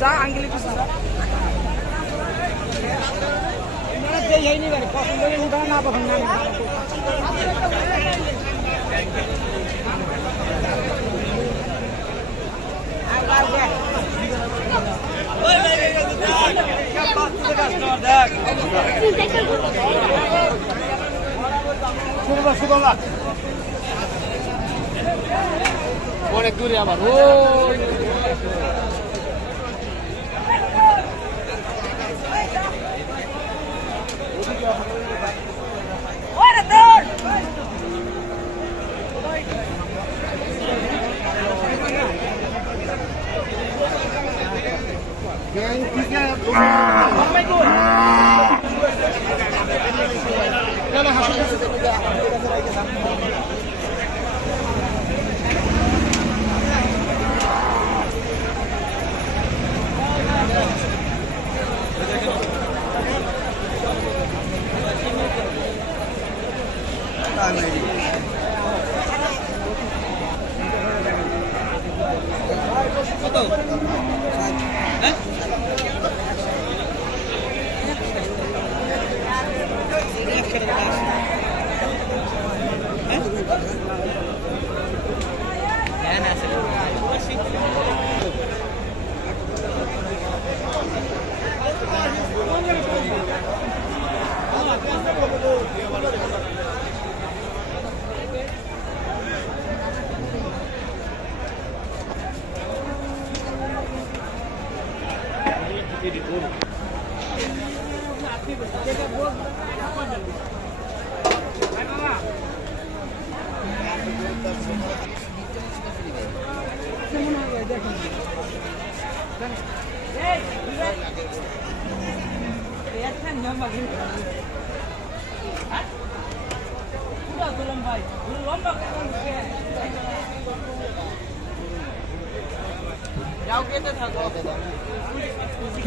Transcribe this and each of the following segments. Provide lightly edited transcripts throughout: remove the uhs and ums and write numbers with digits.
চা আঙ্কেল একটু চা পছন্দ না পছন্দ অনেক দূরে আবার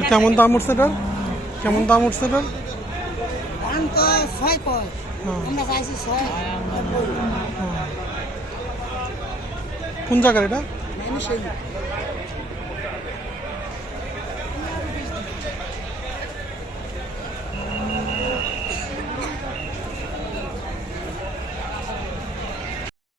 কেমন দাম উঠছে এটার? কেমন দাম উঠছে এটার? দাম তো 6 কয়, আমরা চাইছি 6। কোন জায়গার এটা? মানুষ